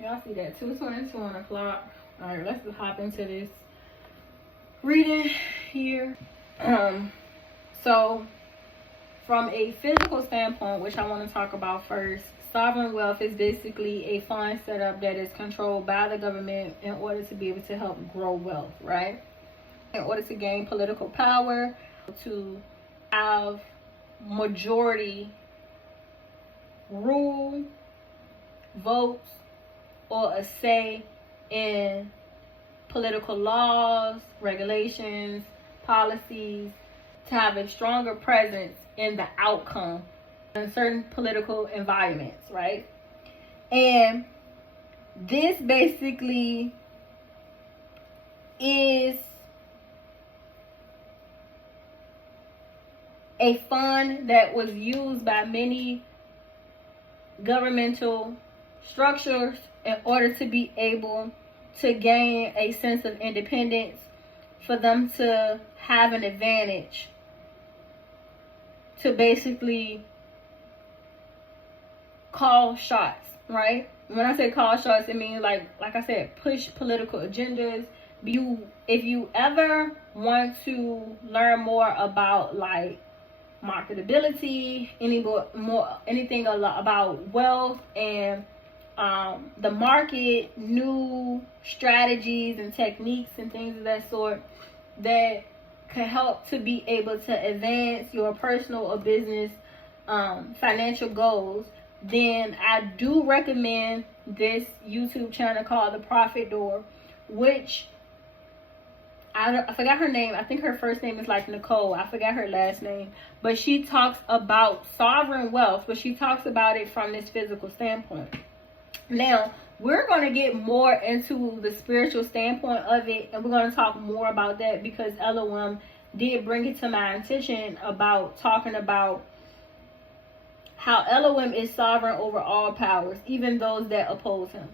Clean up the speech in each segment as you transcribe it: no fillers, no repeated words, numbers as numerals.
Y'all see that 2:22 on the clock. All right, let's hop into this reading here. So from a physical standpoint, which I want to talk about first, sovereign wealth is basically a fund setup that is controlled by the government in order to be able to help grow wealth, right? In order to gain political power, to have majority rule, votes, or a say in political laws, regulations, policies, to have a stronger presence in the outcome in certain political environments, right? And this basically is a fund that was used by many governmental structures in order to be able to gain a sense of independence, for them to have an advantage, to basically call shots, right? When I say call shots, it means like I said, push political agendas. If you ever want to learn more about like marketability, anything about wealth and the market, new strategies and techniques and things of that sort that can help to be able to advance your personal or business financial goals, then I do recommend this YouTube channel called The Profit Door, which I forgot her name. I think her first name is like Nicole. I forgot her last name. But she talks about sovereign wealth, but she talks about it from this physical standpoint. Now, we're going to get more into the spiritual standpoint of it, and we're going to talk more about that because Elohim did bring it to my attention about talking about how Elohim is sovereign over all powers, even those that oppose him.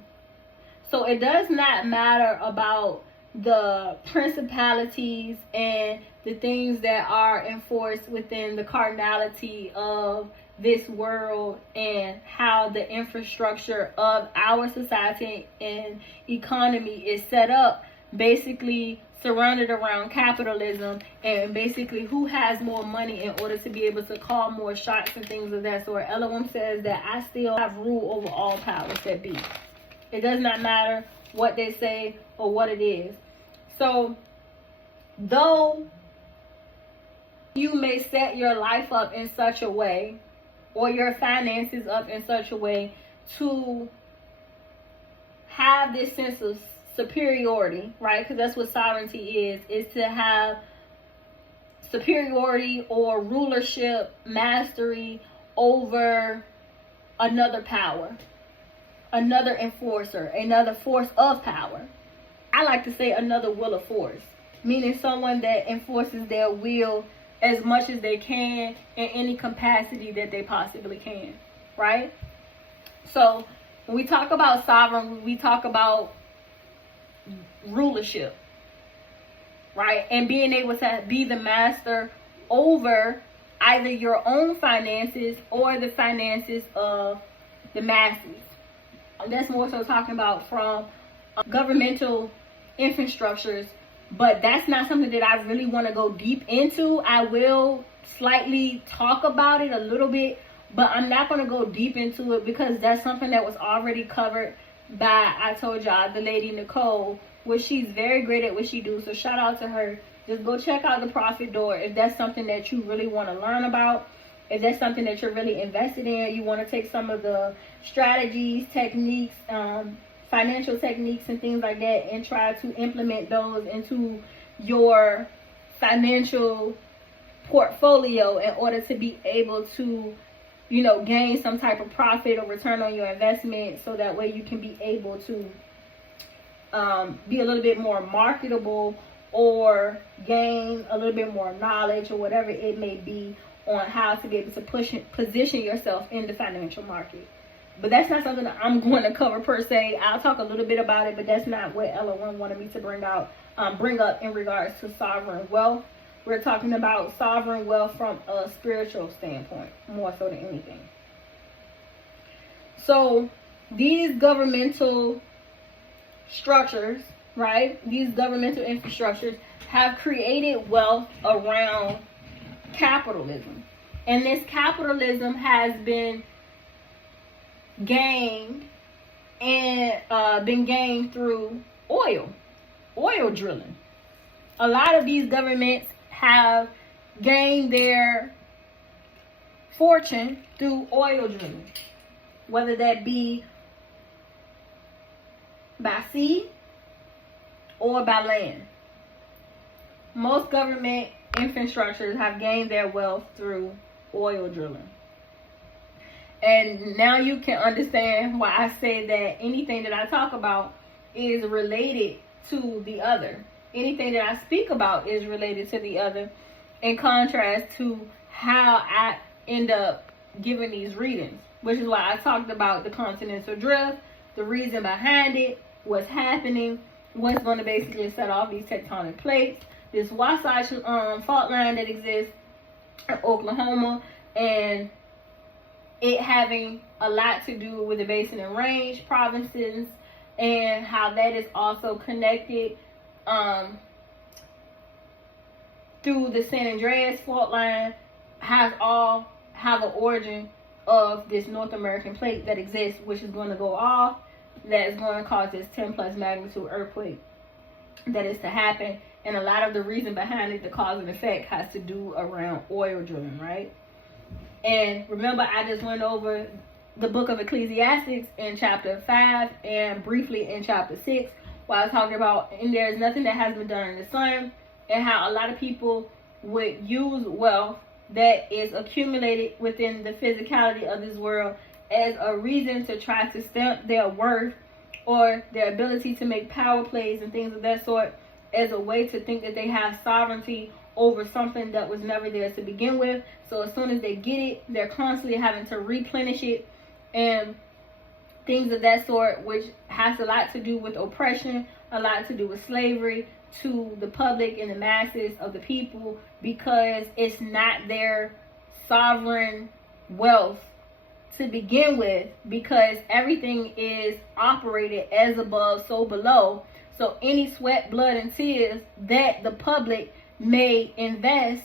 So it does not matter about the principalities and the things that are enforced within the cardinality of this world and how the infrastructure of our society and economy is set up, basically surrounded around capitalism, and basically who has more money in order to be able to call more shots and things of that sort. Elohim says that I still have rule over all powers that be. It does not matter what they say or what it is. So, though you may set your life up in such a way, or your finances up in such a way to have this sense of superiority, right? Because that's what sovereignty is to have superiority or rulership, mastery over another power, another enforcer, another force of power. I like to say another will of force, meaning someone that enforces their will as much as they can in any capacity that they possibly can, right? So when we talk about sovereign, we talk about rulership, right? And being able to be the master over either your own finances or the finances of the masses. That's more so talking about from governmental infrastructures, but that's not something that I really want to go deep into. I will slightly talk about it a little bit, but I'm not going to go deep into it because that's something that was already covered by, I told y'all, the lady Nicole, which she's very great at what she do. So shout out to her. Just go check out The Profit Door if that's something that you really want to learn about. If that's something that you're really invested in, you want to take some of the strategies, techniques, financial techniques and things like that and try to implement those into your financial portfolio in order to be able to, you know, gain some type of profit or return on your investment, so that way you can be able to be a little bit more marketable or gain a little bit more knowledge or whatever it may be on how to be able to position yourself in the financial market. But that's not something that I'm going to cover per se. I'll talk a little bit about it, but that's not what Elohim wanted me to bring up in regards to sovereign wealth. We're talking about sovereign wealth from a spiritual standpoint, more so than anything. So these governmental structures, right? These governmental infrastructures have created wealth around capitalism. And this capitalism has been gained through oil drilling. A lot of these governments have gained their fortune through oil drilling, whether that be by sea or by land. Most government infrastructures have gained their wealth through oil drilling. And now you can understand why I say that anything that I talk about is related to the other. Anything that I speak about is related to the other, in contrast to how I end up giving these readings, which is why I talked about the continental drift, the reason behind it, what's happening, what's going to basically set off these tectonic plates, this Wasatch fault line that exists in Oklahoma, and it having a lot to do with the Basin and Range provinces, and how that is also connected through the San Andreas fault line, have an origin of this North American plate that exists, which is going to go off, that is going to cause this 10 plus magnitude earthquake that is to happen. And a lot of the reason behind it, the cause and effect, has to do around oil drilling, right? And remember, I just went over the book of Ecclesiastes in chapter 5 and briefly in chapter 6, while I was talking about, and there's nothing that has been done in the sun, and how a lot of people would use wealth that is accumulated within the physicality of this world as a reason to try to stamp their worth or their ability to make power plays and things of that sort, as a way to think that they have sovereignty over something that was never theirs to begin with. So as soon as they get it, they're constantly having to replenish it and things of that sort, which has a lot to do with oppression, a lot to do with slavery to the public and the masses of the people, because it's not their sovereign wealth to begin with, because everything is operated as above, so below. So any sweat, blood, and tears that the public may invest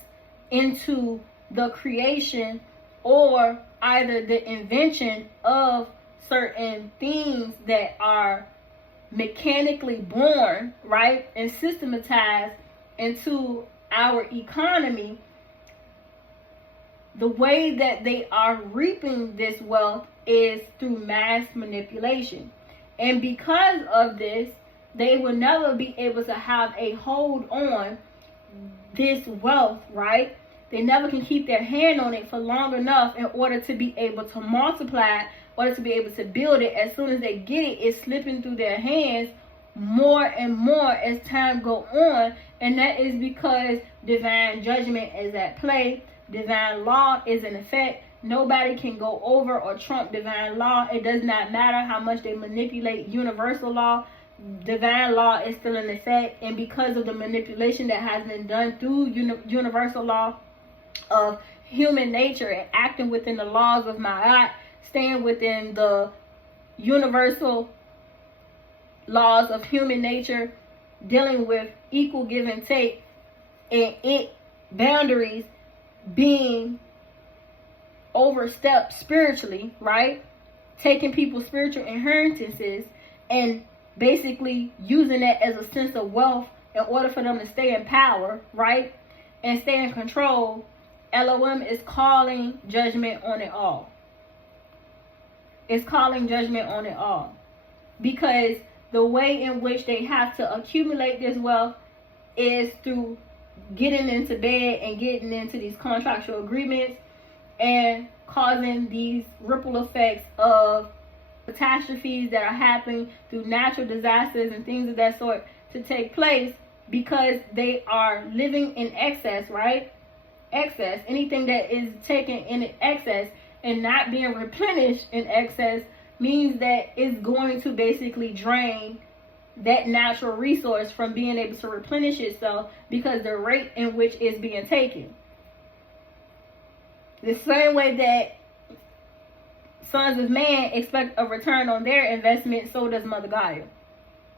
into the creation or either the invention of certain things that are mechanically born, right, and systematized into our economy, the way that they are reaping this wealth is through mass manipulation. And because of this, they will never be able to have a hold on this wealth, right? They never can keep their hand on it for long enough in order to be able to multiply, in order to be able to build it. As soon as they get it, it's slipping through their hands more and more as time go on. And that is because divine judgment is at play. Divine law is in effect. Nobody can go over or trump divine law. It does not matter how much they manipulate universal law. Divine law is still in effect. And because of the manipulation that has been done through universal law of human nature and acting within the laws of Ma'at, staying within the universal laws of human nature, dealing with equal give and take, and it boundaries being overstepped spiritually, right? Taking people's spiritual inheritances and basically using that as a sense of wealth in order for them to stay in power, right? And stay in control. Elohim is calling judgment on it all. It's calling judgment on it all. Because the way in which they have to accumulate this wealth is through getting into bed and getting into these contractual agreements and causing these ripple effects of catastrophes that are happening through natural disasters and things of that sort to take place, because they are living in excess, right? Excess. Anything that is taken in excess and not being replenished in excess means that it's going to basically drain that natural resource from being able to replenish itself, because the rate in which it's being taken. The same way that sons of man expect a return on their investment, so does Mother Gaia.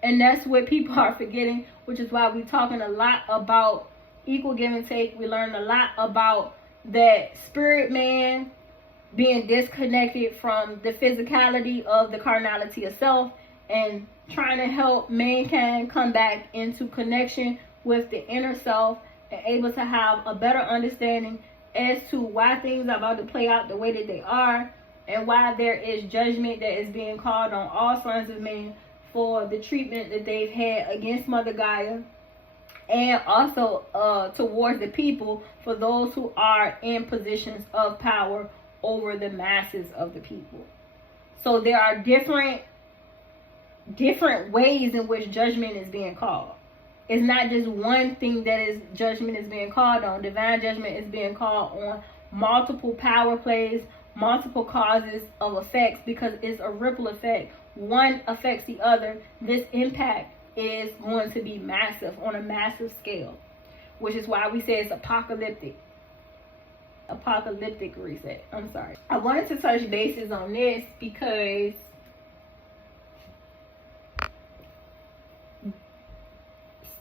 And that's what people are forgetting, which is why we're talking a lot about equal give and take. We learn a lot about that spirit man being disconnected from the physicality of the carnality of self, and trying to help mankind come back into connection with the inner self and able to have a better understanding as to why things are about to play out the way that they are, and why there is judgment that is being called on all sons of men for the treatment that they've had against Mother Gaia, and also towards the people for those who are in positions of power over the masses of the people. So there are different ways in which judgment is being called. It's not just one thing that is judgment is being called on. Divine judgment is being called on multiple power plays, multiple causes of effects, because it's a ripple effect. One affects the other. This impact is going to be massive, on a massive scale, which is why we say it's apocalyptic reset. I'm sorry. I wanted to touch bases on this because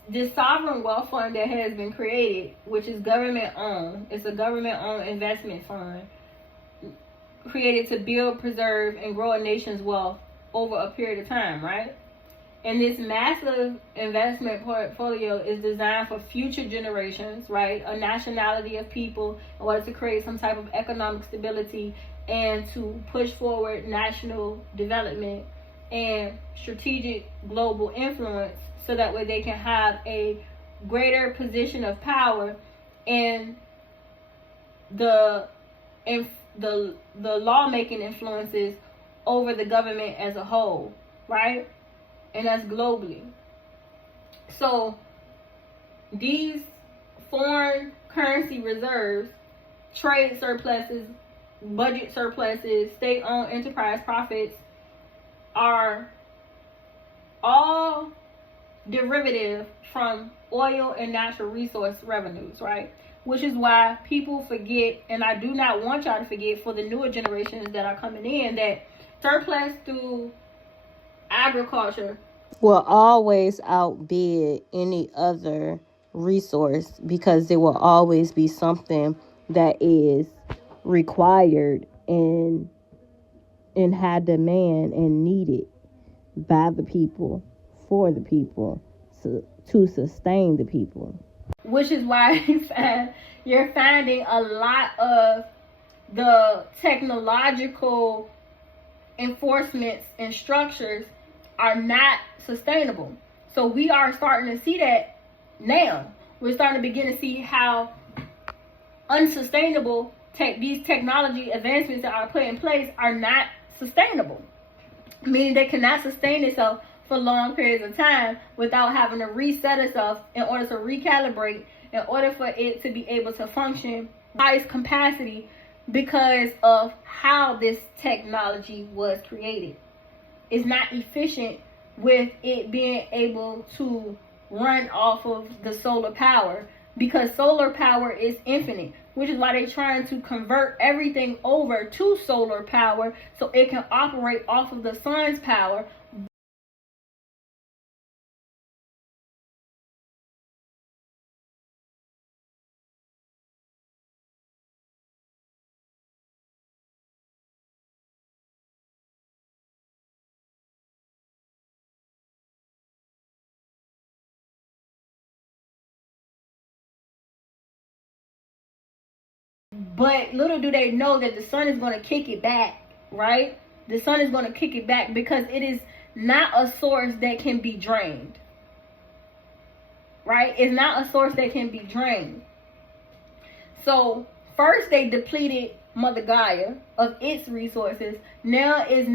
this sovereign wealth fund that has been created, which is government owned, it's a government owned investment fund created to build, preserve, and grow a nation's wealth over a period of time, right? And this massive investment portfolio is designed for future generations, right? A nationality of people in order to create some type of economic stability and to push forward national development and strategic global influence, so that way they can have a greater position of power in the lawmaking influences over the government as a whole, right? And that's globally. So these foreign currency reserves, trade surpluses, budget surpluses, state-owned enterprise profits are all derivative from oil and natural resource revenues, right? Which is why people forget, and I do not want y'all to forget for the newer generations that are coming in, that surplus through agriculture will always outbid any other resource, because there will always be something that is required and in high demand and needed by the people, for the people, to sustain the people. Which is why you're finding a lot of the technological enforcements and structures are not sustainable. So we are starting to see that now. We're starting to begin to see how unsustainable these technology advancements that are put in place are not sustainable. Meaning they cannot sustain itself for long periods of time without having to reset itself in order to recalibrate, in order for it to be able to function highest capacity, because of how this technology was created. It's not efficient with it being able to run off of the solar power, because solar power is infinite, which is why they're trying to convert everything over to solar power so it can operate off of the sun's power. But little do they know that the sun is going to kick it back, right? The sun is going to kick it back because it is not a source that can be drained, right? It's not a source that can be drained. So first they depleted Mother Gaia of its resources. Now is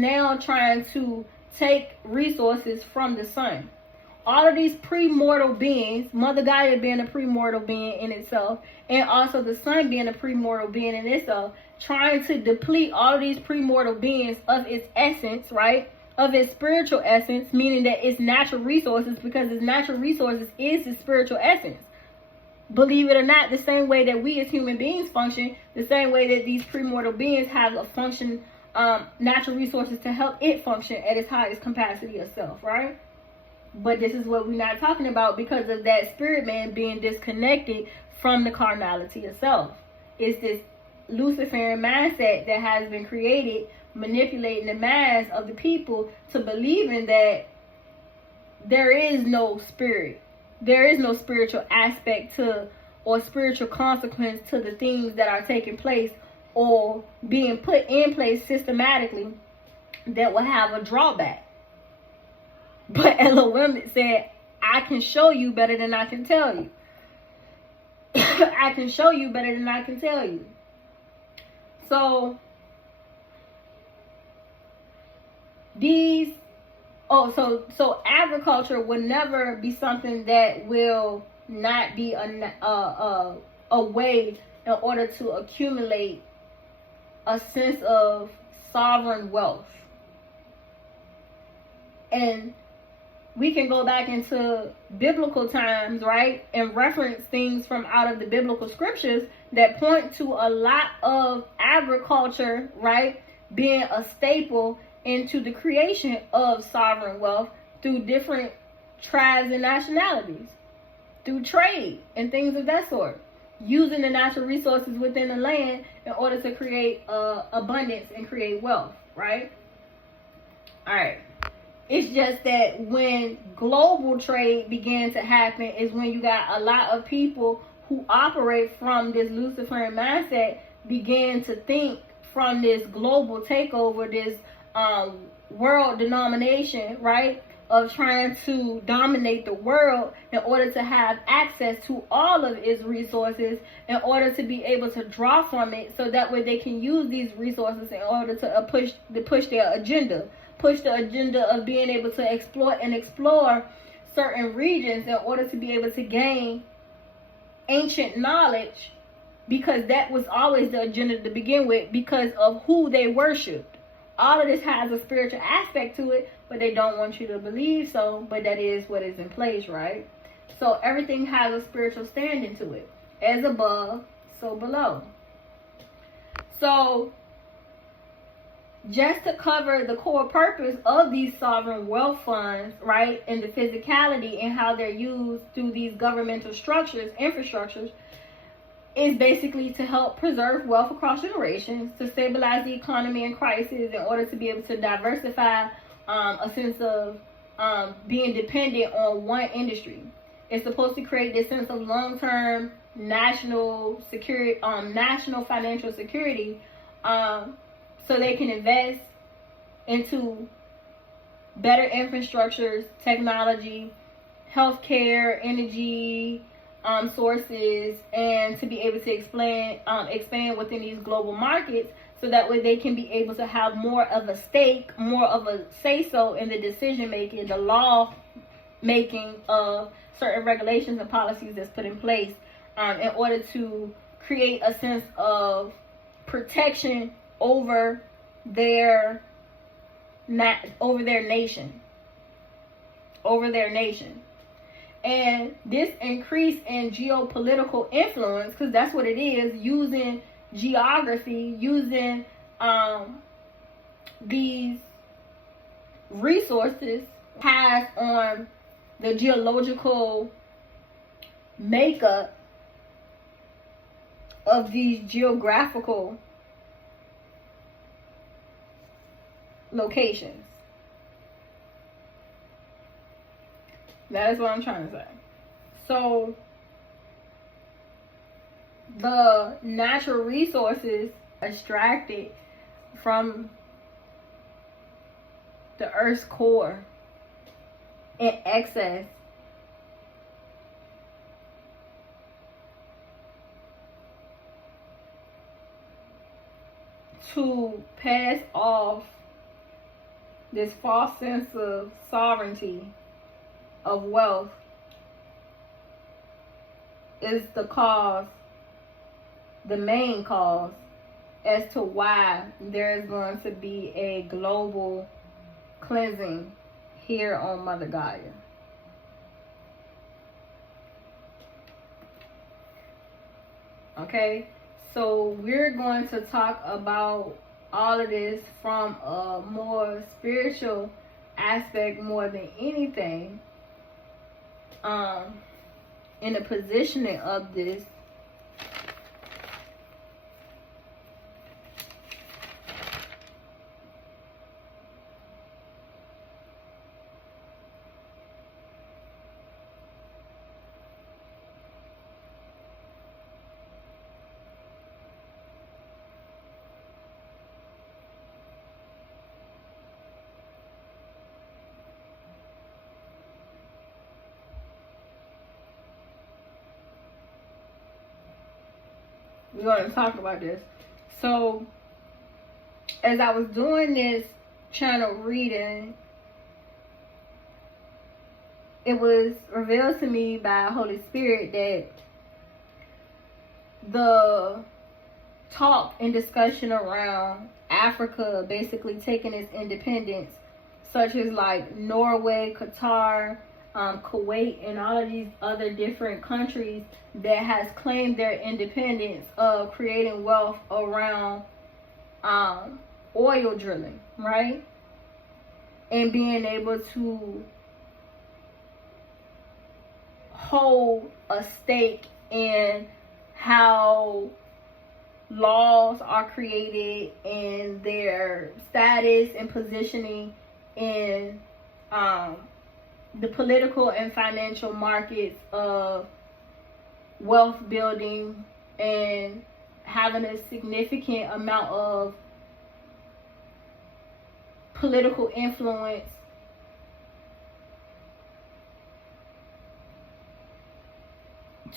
trying to take resources from the sun. All of these premortal beings, Mother Gaia being a premortal being in itself, and also the sun being a premortal being in itself, trying to deplete all of these premortal beings of its essence, right? Of its spiritual essence, meaning that its natural resources, because its natural resources is the spiritual essence. Believe it or not, the same way that we as human beings function, the same way that these premortal beings have a function natural resources to help it function at its highest capacity of self, right? But this is what we're not talking about because of that spirit man being disconnected from the carnality itself. It's this Luciferian mindset that has been created, manipulating the mass of the people to believing that there is no spirit. There is no spiritual aspect to or spiritual consequence to the things that are taking place or being put in place systematically that will have a drawback. But Elohim said, I can show you better than I can tell you. I can show you better than I can tell you. So so agriculture will never be something that will not be a way in order to accumulate a sense of sovereign wealth. And we can go back into biblical times, right, and reference things from out of the biblical scriptures that point to a lot of agriculture, right, being a staple into the creation of sovereign wealth through different tribes and nationalities, through trade and things of that sort, using the natural resources within the land in order to create abundance and create wealth, right? All right. It's just that when global trade began to happen is when you got a lot of people who operate from this Luciferian mindset began to think from this global takeover, this world denomination, right, of trying to dominate the world in order to have access to all of its resources, in order to be able to draw from it, so that way they can use these resources in order to push their agenda. Push the agenda of being able to exploit and explore certain regions in order to be able to gain ancient knowledge, because that was always the agenda to begin with, because of who they worshipped. All of this has a spiritual aspect to it, but they don't want you to believe so, but that is what is in place, right? So everything has a spiritual standing to it. As above, so below. So just to cover the core purpose of these sovereign wealth funds, right, and the physicality and how they're used through these governmental structures, infrastructures, is basically to help preserve wealth across generations, to stabilize the economy in crisis in order to be able to diversify a sense of being dependent on one industry. It's supposed to create this sense of long-term national security, national financial security, so they can invest into better infrastructures, technology, healthcare, energy sources, and to be able to expand within these global markets, so that way they can be able to have more of a stake, more of a say-so in the decision making, the law making of certain regulations and policies that's put in place, in order to create a sense of protection over their nation. And this increase in geopolitical influence, because that's what it is, using geography, using these resources, has on the geological makeup of these geographical locations. That is what I'm trying to say. So the natural resources extracted from the Earth's core in excess to pass off this false sense of sovereignty, of wealth, is the cause, the main cause, as to why there is going to be a global cleansing here on Mother Gaia. Okay, so we're going to talk about all of this from a more spiritual aspect more than anything. In the positioning of this, we're going to talk about this. So, as I was doing this channel reading, it was revealed to me by Holy Spirit that the talk and discussion around Africa basically taking its independence, such as like Norway, Qatar, Kuwait, and all of these other different countries that has claimed their independence of creating wealth around oil drilling, right? And being able to hold a stake in how laws are created and their status and positioning in the political and financial markets of wealth building and having a significant amount of political influence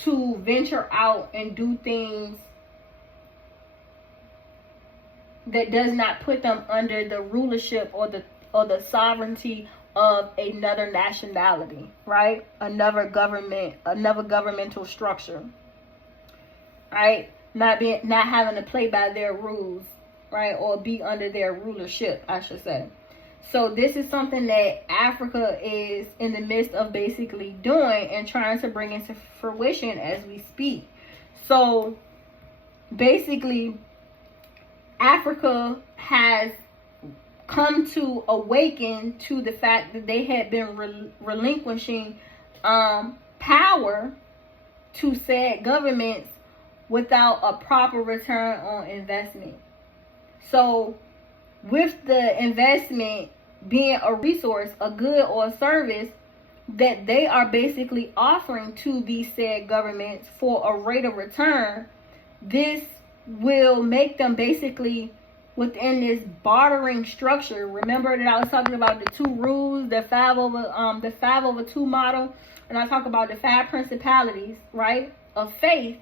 to venture out and do things that does not put them under the rulership or the sovereignty of another nationality, right? Another governmental structure, right? Not having to play by their rules, right? Or be under their rulership, I should say. So this is something that Africa is in the midst of basically doing and trying to bring into fruition as we speak. So basically, Africa has come to awaken to the fact that they had been relinquishing power to said governments without a proper return on investment. So with the investment being a resource, a good or a service that they are basically offering to these said governments for a rate of return, this will make them basically within this bartering structure. Remember that I was talking about the two rules, the 5/2 model, and I talk about the 5 principalities, right, of faith,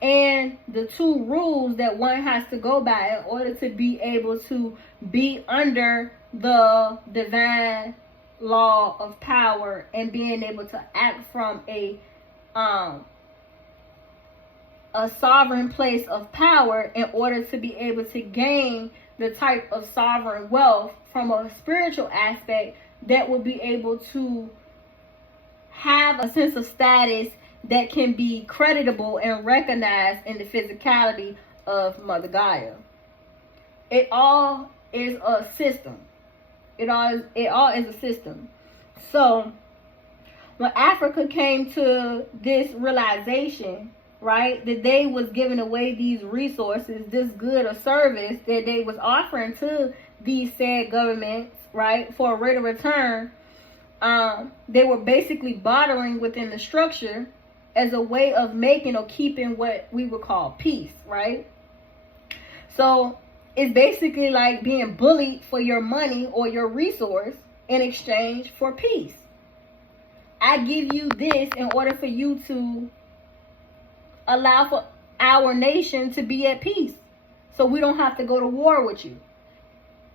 and the 2 rules that one has to go by in order to be able to be under the divine law of power and being able to act from a sovereign place of power in order to be able to gain the type of sovereign wealth from a spiritual aspect that will be able to have a sense of status that can be creditable and recognized in the physicality of Mother Gaia. It all is a system. It all is a system. So when Africa came to this realization, right, that they was giving away these resources, this good or service that they was offering to these said governments, right, for a rate of return, they were basically bartering within the structure as a way of making or keeping what we would call peace, right? So it's basically like being bullied for your money or your resource in exchange for peace. I give you this in order for you to allow for our nation to be at peace, so we don't have to go to war with you,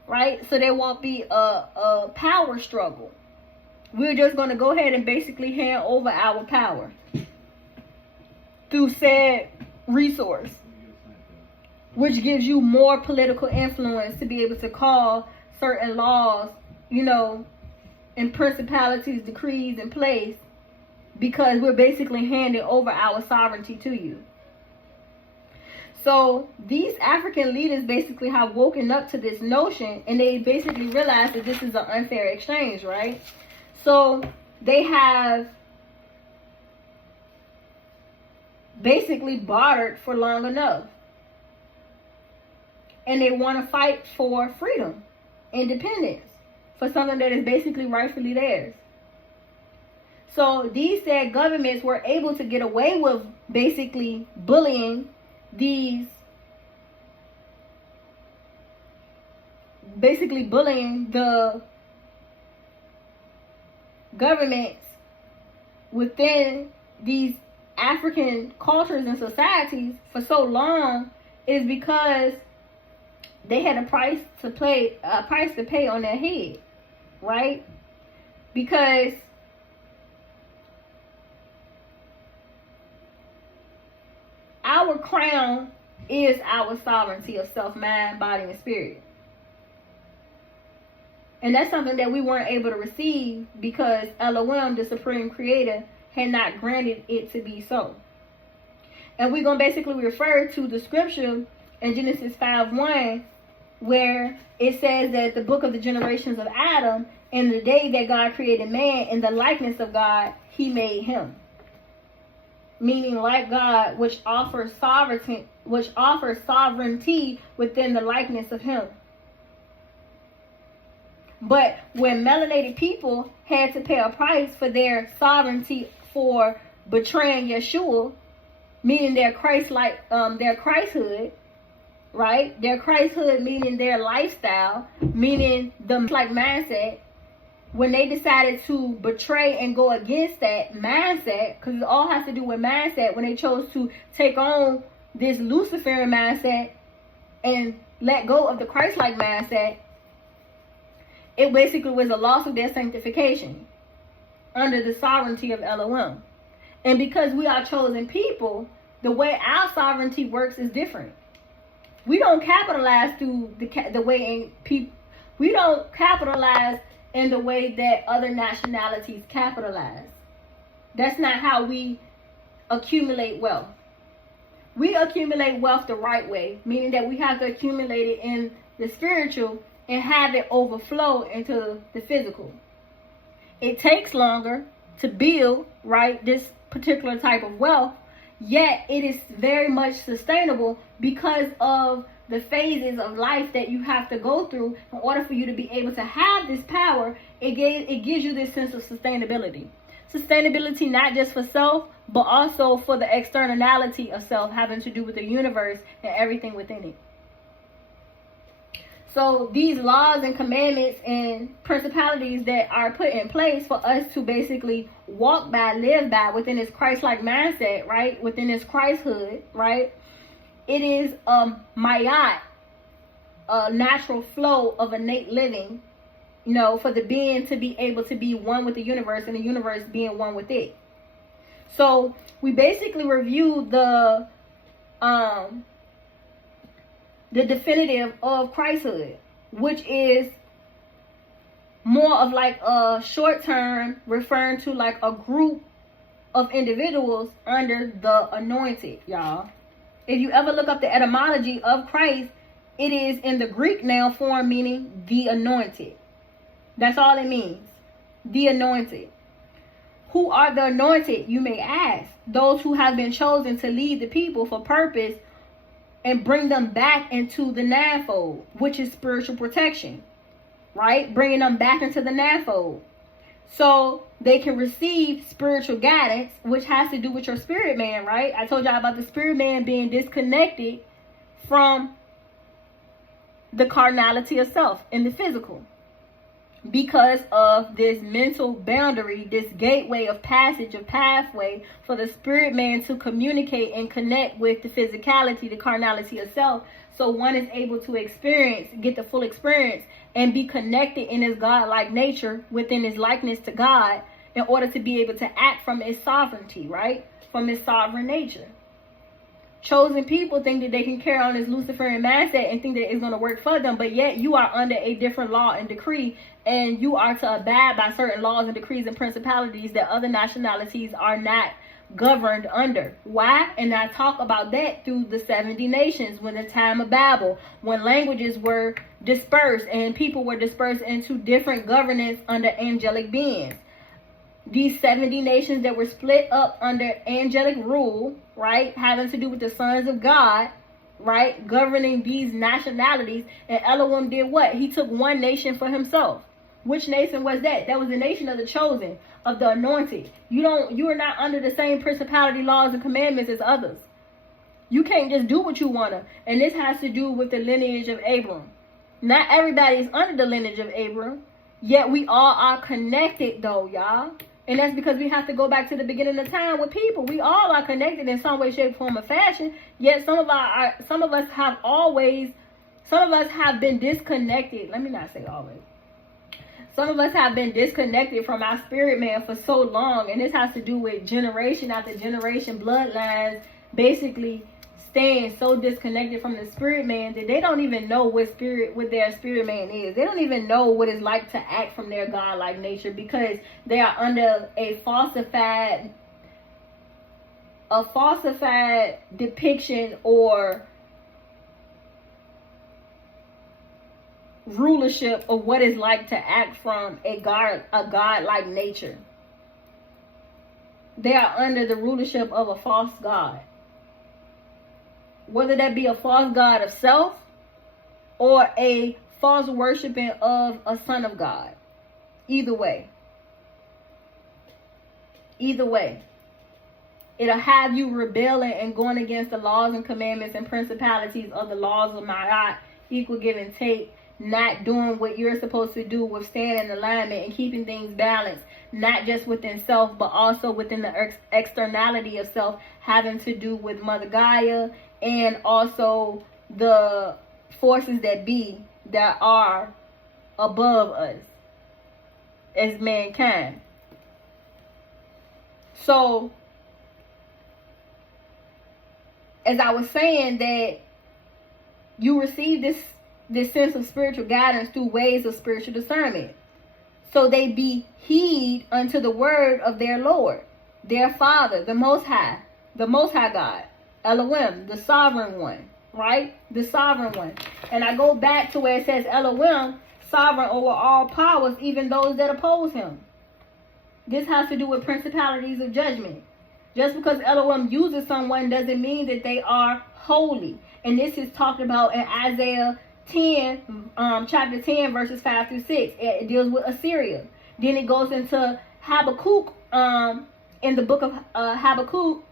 right? So there won't be a power struggle. We're just going to go ahead and basically hand over our power through said resource, which gives you more political influence to be able to call certain laws, and principalities, decrees in place, because we're basically handing over our sovereignty to you. So these African leaders basically have woken up to this notion, and they basically realize that this is an unfair exchange, right? So they have basically bartered for long enough. And they want to fight for freedom, independence, for something that is basically rightfully theirs. So these said governments were able to get away with basically bullying the governments within these African cultures and societies for so long is because they had a price to pay on their head, right? Because our crown is our sovereignty of self, mind, body, and spirit. And that's something that we weren't able to receive because Elohim, the supreme creator, had not granted it to be so. And we're going to basically refer to the scripture in Genesis 5:1, where it says that the book of the generations of Adam, in the day that God created man, in the likeness of God, he made him. Meaning, like God, which offers sovereignty within the likeness of him. But when melanated people had to pay a price for their sovereignty for betraying Yeshua, meaning their Christ-like, their Christhood, right? Their Christhood meaning their lifestyle, meaning the like mindset. When they decided to betray and go against that mindset, because it all has to do with mindset, when they chose to take on this Luciferian mindset and let go of the Christ-like mindset, it basically was a loss of their sanctification under the sovereignty of Elohim. And because we are chosen people, the way our sovereignty works is different. We don't capitalize through the way we don't capitalize in the way that other nationalities capitalize. That's not how we accumulate wealth. We accumulate wealth the right way, meaning that we have to accumulate it in the spiritual and have it overflow into the physical. It takes longer to build, right, this particular type of wealth, yet it is very much sustainable because of the phases of life that you have to go through in order for you to be able to have this power. It gives you this sense of sustainability. Sustainability not just for self, but also for the externality of self, having to do with the universe and everything within it. So these laws and commandments and principalities that are put in place for us to basically walk by, live by within this Christ-like mindset, right? Within this Christhood, right? It is mayat, a natural flow of innate living, you know, for the being to be able to be one with the universe and the universe being one with it. So we basically reviewed the definitive of Christhood, which is more of like a short term referring to like a group of individuals under the anointed, y'all. If you ever look up the etymology of Christ, it is in the Greek noun form meaning the anointed. That's all it means. The anointed. Who are the anointed, you may ask? Those who have been chosen to lead the people for purpose and bring them back into the ninefold, which is spiritual protection, right? Bringing them back into the ninefold so they can receive spiritual guidance, which has to do with your spirit man, right? I told y'all about the spirit man being disconnected from the carnality of self in the physical because of this mental boundary, this gateway of passage, of pathway for the spirit man to communicate and connect with the physicality, the carnality of self, so one is able to get the full experience and be connected in his God-like nature within his likeness to God in order to be able to act from his sovereignty, right? From his sovereign nature. Chosen people think that they can carry on this Luciferian mindset and think that it's going to work for them, but yet you are under a different law and decree, and you are to abide by certain laws and decrees and principalities that other nationalities are not governed under. Why? And I talk about that through the 70 nations, when the time of Babel, when languages were dispersed and people were dispersed into different governance under angelic beings. These 70 nations that were split up under angelic rule, right, having to do with the sons of God, right, governing these nationalities. And Elohim did what? He took one nation for himself. Which nation was that? That was the nation of the chosen, of the anointed. You are not under the same principality, laws, and commandments as others. You can't just do what you wanna. And this has to do with the lineage of Abram. Not everybody is under the lineage of Abram, yet we all are connected though, y'all. And that's because we have to go back to the beginning of time with people. We all are connected in some way, shape, form, or fashion. Yet some of us have been disconnected. Let me not say always. Some of us have been disconnected from our spirit man for so long, and this has to do with generation after generation, bloodlines basically staying so disconnected from the spirit man that they don't even know what their spirit man is. They don't even know what it's like to act from their godlike nature, because they are under a falsified depiction or rulership of what it's like to act from a godlike nature. They are under the rulership of a false god. Whether that be a false god of self or a false worshiping of a son of God. Either way. It'll have you rebelling and going against the laws and commandments and principalities of the laws of Ma'at, equal give and take, not doing what you're supposed to do with staying in alignment and keeping things balanced, not just within self, but also within the externality of self, having to do with Mother Gaia and also the forces that be that are above us as mankind. So, as I was saying, that you receive this sense of spiritual guidance through ways of spiritual discernment. So they be heed unto the word of their Lord, their Father, the Most High God, Elohim, the sovereign one, right? The sovereign one. And I go back to where it says Elohim, sovereign over all powers, even those that oppose him. This has to do with principalities of judgment. Just because Elohim uses someone doesn't mean that they are holy. And this is talked about in Isaiah 10, chapter 10, verses 5 through 6. It deals with Assyria. Then it goes into Habakkuk, in the book of Habakkuk.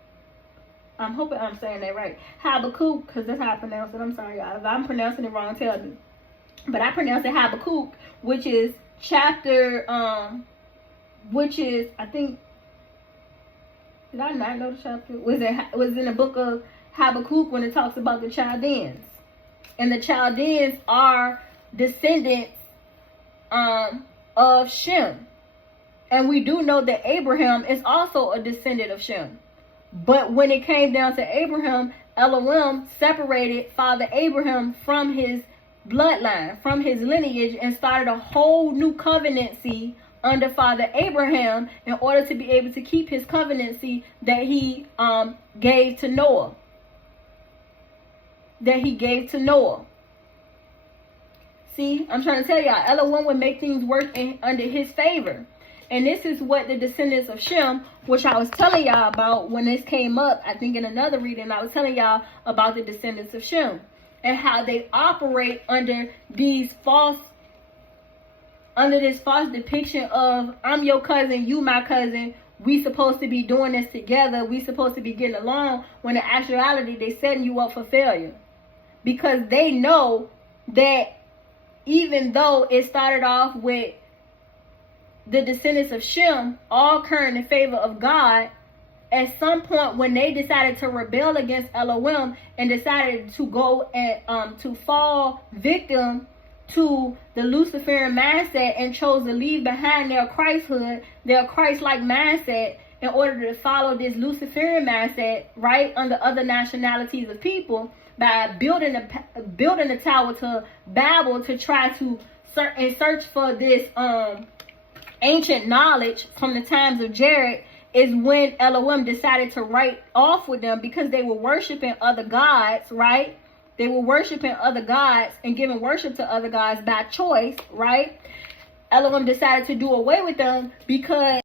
I'm hoping I'm saying that right. Habakkuk, because that's how I pronounce it. I'm sorry, y'all. If I'm pronouncing it wrong, tell me. But I pronounce it Habakkuk, which is chapter, I think, did I not know the chapter? It was in the book of Habakkuk when it talks about the Chaldeans. And the Chaldeans are descendants of Shem. And we do know that Abraham is also a descendant of Shem. But when it came down to Abraham, Elohim separated Father Abraham from his bloodline, from his lineage, and started a whole new covenancy under Father Abraham in order to be able to keep his covenancy that he gave to Noah. See, I'm trying to tell y'all, Elohim would make things work under his favor. And this is what the descendants of Shem, which I was telling y'all about when this came up, I think in another reading, I was telling y'all about the descendants of Shem and how they operate under this false depiction of, I'm your cousin, you my cousin, we supposed to be doing this together, we supposed to be getting along, when in actuality they setting you up for failure. Because they know that even though it started off with the descendants of Shem all current in favor of God, at some point when they decided to rebel against Elohim and decided to go and to fall victim to the Luciferian mindset and chose to leave behind their Christhood, their Christ-like mindset, in order to follow this Luciferian mindset, right, under other nationalities of people, by building a tower to Babel to try to search for this ancient knowledge from the times of Jared, is when Elohim decided to write off with them because they were worshiping other gods, right? They were worshiping other gods and giving worship to other gods by choice, right? Elohim decided to do away with them because